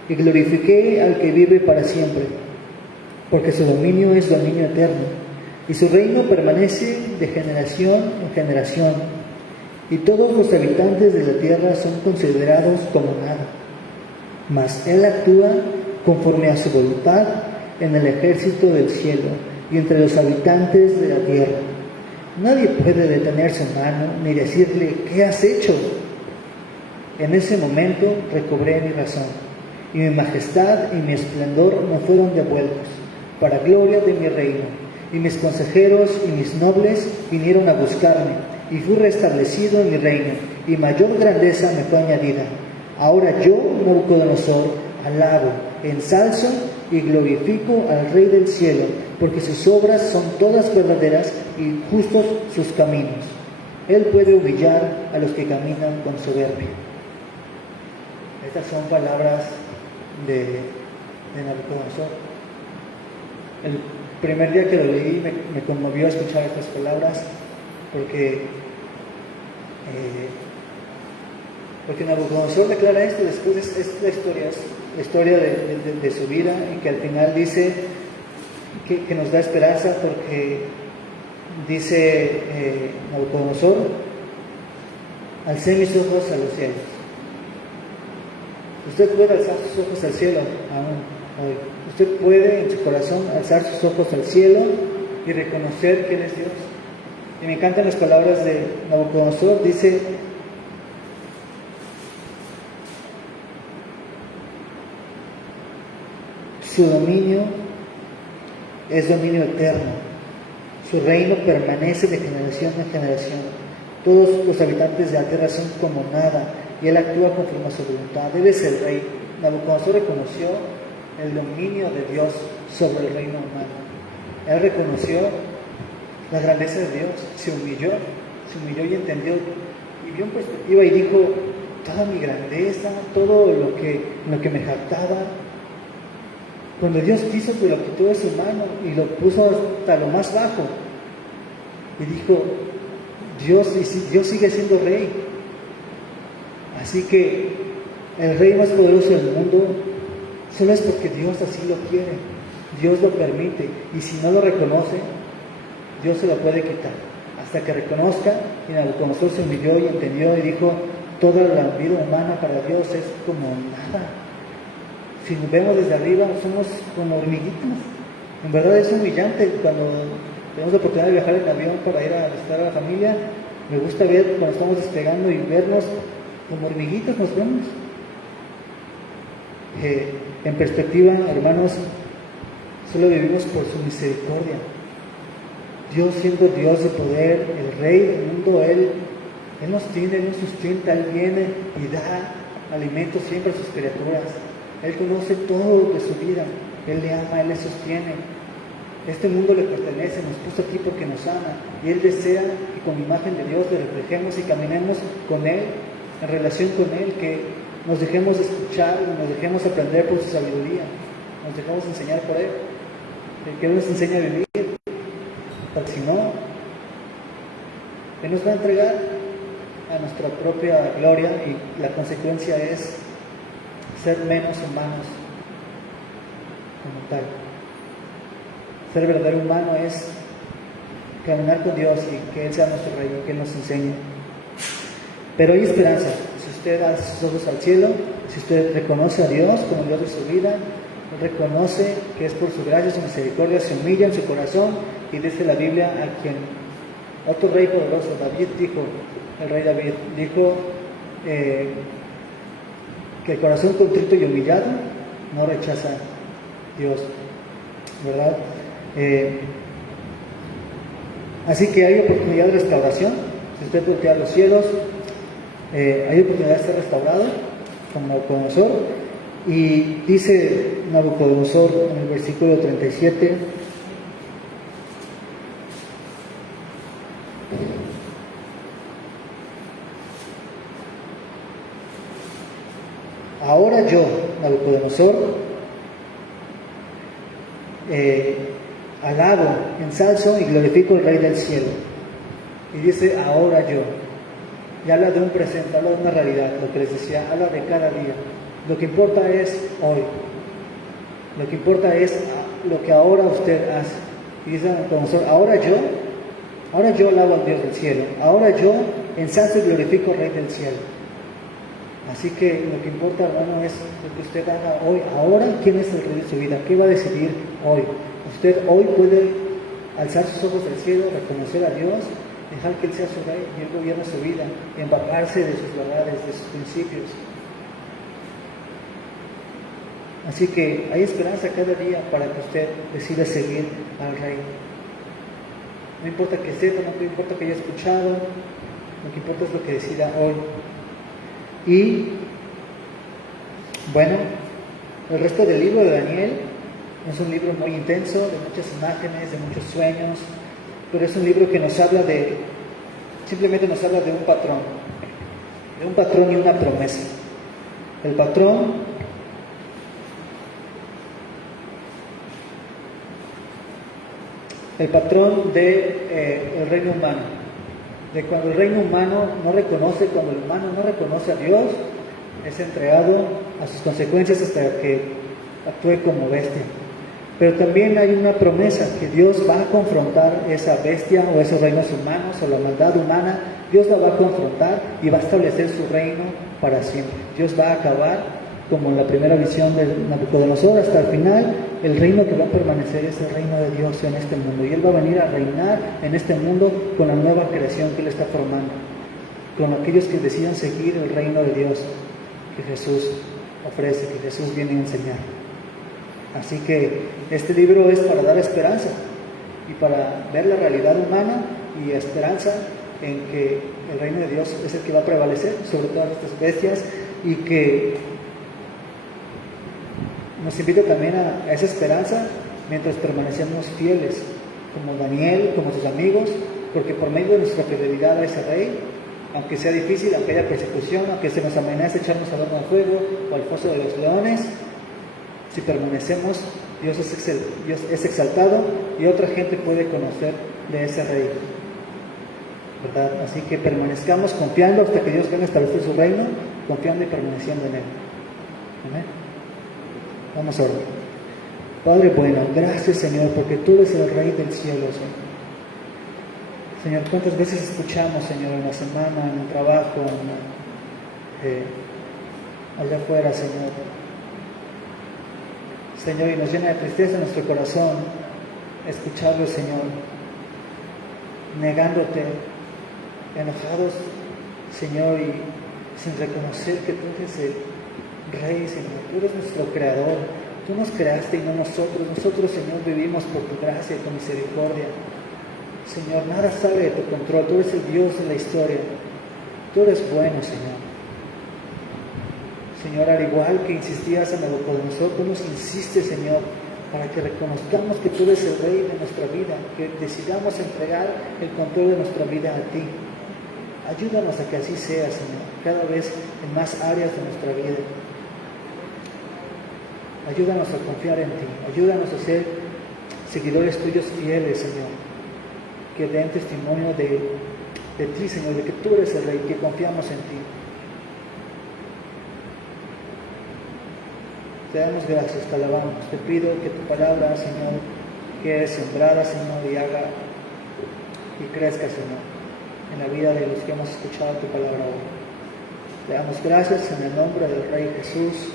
y glorifiqué al que vive para siempre, porque su dominio es dominio eterno, y su reino permanece de generación en generación, y todos los habitantes de la tierra son considerados como nada, mas Él actúa conforme a su voluntad en el ejército del cielo y entre los habitantes de la tierra. Nadie puede detener su mano ni decirle: ¿qué has hecho? En ese momento recobré mi razón, y mi majestad y mi esplendor me fueron devueltos, para gloria de mi reino, y mis consejeros y mis nobles vinieron a buscarme, y fui restablecido en mi reino, y mayor grandeza me fue añadida. Ahora yo, Nabucodonosor, alabo, ensalzo y glorifico al Rey del cielo, porque sus obras son todas verdaderas y justos sus caminos. Él puede humillar a los que caminan con soberbia. Estas son palabras de Nabucodonosor. El primer día que lo leí me conmovió escuchar estas palabras, porque Nabucodonosor declara esto. Después es la historia de su vida, y que al final dice que nos da esperanza, porque dice Nabucodonosor: alcé mis ojos a los cielos. Usted puede alzar sus ojos al cielo aún hoy. Usted puede en su corazón alzar sus ojos al cielo y reconocer quién es Dios. Y me encantan las palabras de Nabucodonosor. Dice: su dominio es dominio eterno, su reino permanece de generación en generación. Todos los habitantes de la tierra son como nada, y él actúa conforme a su voluntad. Él es el rey. Nabucodonosor reconoció el dominio de Dios sobre el reino humano. Él reconoció la grandeza de Dios, se humilló y entendió, y vio en perspectiva y dijo: toda mi grandeza, todo lo que me jactaba, cuando Dios quiso, que lo quitó de su mano y lo puso hasta lo más bajo, y dijo: Dios sigue siendo rey. Así que el rey más poderoso del mundo solo es porque Dios así lo quiere, Dios lo permite, y si no lo reconoce, Dios se lo puede quitar, hasta que reconozca. Y Nabucodonosor se humilló y entendió y dijo: toda la vida humana para Dios es como nada. Si nos vemos desde arriba, somos como hormiguitas. En verdad es humillante. Cuando tenemos la oportunidad de viajar en avión para ir a visitar a la familia, me gusta ver cuando estamos despegando y vernos como hormiguitas, nos vemos. En perspectiva, hermanos, solo vivimos por su misericordia. Dios, siendo Dios de poder, el Rey del mundo, Él nos tiene, Él nos sustenta, Él viene y da alimento siempre a sus criaturas. Él conoce todo de su vida, Él le ama, Él le sostiene. Este mundo le pertenece, nos puso aquí porque nos ama, y Él desea que con la imagen de Dios le reflejemos y caminemos con Él, en relación con Él, que nos dejemos escuchar, nos dejemos aprender por su sabiduría, nos dejemos enseñar por Él, que Él nos enseña a vivir, porque si no, Él nos va a entregar a nuestra propia gloria, y la consecuencia es ser menos humanos como tal. Ser verdadero humano es caminar con Dios y que Él sea nuestro Rey y que Él nos enseñe. Pero hay esperanza. Si usted alza sus ojos al cielo, si usted reconoce a Dios como Dios de su vida, reconoce que es por su gracia, su misericordia, se humilla en su corazón, y dice la Biblia a quien otro rey poderoso, David, dijo, el rey David, dijo que el corazón contrito y humillado no rechaza Dios, ¿verdad? Así que hay oportunidad de restauración. Si usted voltea a los cielos, hay oportunidad de ser restaurado como Nabucodonosor. Y dice Nabucodonosor en el versículo 37: ahora yo, Nabucodonosor, alabo, ensalzo y glorifico al Rey del cielo. Y dice: ahora yo. Y habla de un presente, habla de una realidad, lo que les decía, habla de cada día. Lo que importa es hoy. Lo que importa es lo que ahora usted hace. Y dice Nabucodonosor: ahora yo alabo al Dios del cielo. Ahora yo ensalzo y glorifico al Rey del cielo. Así que lo que importa, hermano, es lo que usted haga hoy. Ahora, ¿quién es el Rey de su vida? ¿Qué va a decidir hoy? Usted hoy puede alzar sus ojos al cielo, reconocer a Dios, dejar que Él sea su Rey y Él gobierne su vida, empaparse de sus verdades, de sus principios. Así que hay esperanza cada día para que usted decida seguir al Rey. No importa que sepa, no importa que haya escuchado, lo que importa es lo que decida hoy. Y bueno, el resto del libro de Daniel es un libro muy intenso, de muchas imágenes, de muchos sueños, pero es un libro que nos habla simplemente nos habla de un patrón y una promesa. El patrón del reino humano, de cuando el reino humano cuando el humano no reconoce a Dios, es entregado a sus consecuencias hasta que actúe como bestia. Pero también hay una promesa que Dios va a confrontar esa bestia o esos reinos humanos o la maldad humana. Dios la va a confrontar y va a establecer su reino para siempre. Dios va a acabar, como en la primera visión de Nabucodonosor, hasta el final. El reino que va a permanecer es el reino de Dios en este mundo, y Él va a venir a reinar en este mundo con la nueva creación que Él está formando, con aquellos que decidan seguir el reino de Dios que Jesús ofrece, que Jesús viene a enseñar. Así que este libro es para dar esperanza y para ver la realidad humana y esperanza en que el reino de Dios es el que va a prevalecer sobre todas estas bestias, y que nos invita también a esa esperanza mientras permanecemos fieles, como Daniel, como sus amigos, porque por medio de nuestra fidelidad a ese rey, aunque sea difícil, aunque haya persecución, aunque se nos amenace echarnos al horno de fuego o al foso de los leones, si permanecemos, Dios es exaltado y otra gente puede conocer de ese rey, ¿verdad? Así que permanezcamos confiando hasta que Dios venga a establecer su reino, confiando y permaneciendo en Él. Amén. Vamos a orar. Padre bueno, gracias Señor, porque tú eres el Rey del cielo, Señor. Señor, cuántas veces escuchamos, Señor, en la semana, en el trabajo, allá afuera, Señor. Señor, y nos llena de tristeza nuestro corazón escucharlo, Señor, negándote, enojados, Señor, y sin reconocer que tú eres el Rey, Señor. Tú eres nuestro Creador. Tú nos creaste y no nosotros. Nosotros, Señor, vivimos por tu gracia y tu misericordia. Señor, nada sale de tu control. Tú eres el Dios de la historia. Tú eres bueno, Señor. Señor, al igual que insistías en Nabucodonosor, tú nos insistes, Señor, para que reconozcamos que tú eres el Rey de nuestra vida, que decidamos entregar el control de nuestra vida a ti. Ayúdanos a que así sea, Señor, cada vez en más áreas de nuestra vida. Ayúdanos a confiar en ti. Ayúdanos a ser seguidores tuyos fieles, Señor, que den testimonio de ti, Señor, de que tú eres el Rey, que confiamos en ti. Te damos gracias, te alabamos. Te pido que tu palabra, Señor, quede sembrada, Señor, y haga y crezca, Señor, en la vida de los que hemos escuchado tu palabra hoy. Te damos gracias en el nombre del Rey Jesús.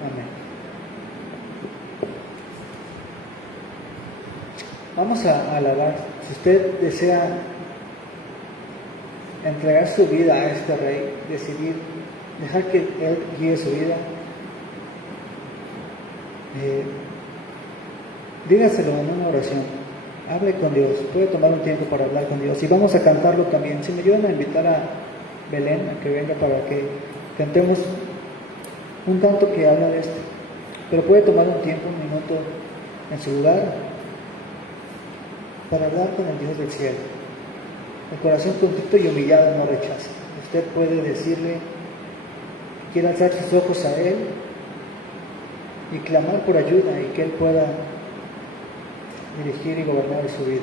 Amén. Vamos a alabar. Si usted desea entregar su vida a este Rey, decidir dejar que Él guíe su vida, dígaselo en una oración. Hable con Dios. Puede tomar un tiempo para hablar con Dios. Y vamos a cantarlo también. Si me ayudan a invitar a Belén a que venga para que cantemos un canto que habla de esto. Pero puede tomar un tiempo, un minuto en su lugar para hablar con el Dios del cielo. El corazón contrito y humillado no rechaza. Usted puede decirle, quiere alzar sus ojos a Él y clamar por ayuda, y que Él pueda dirigir y gobernar su vida.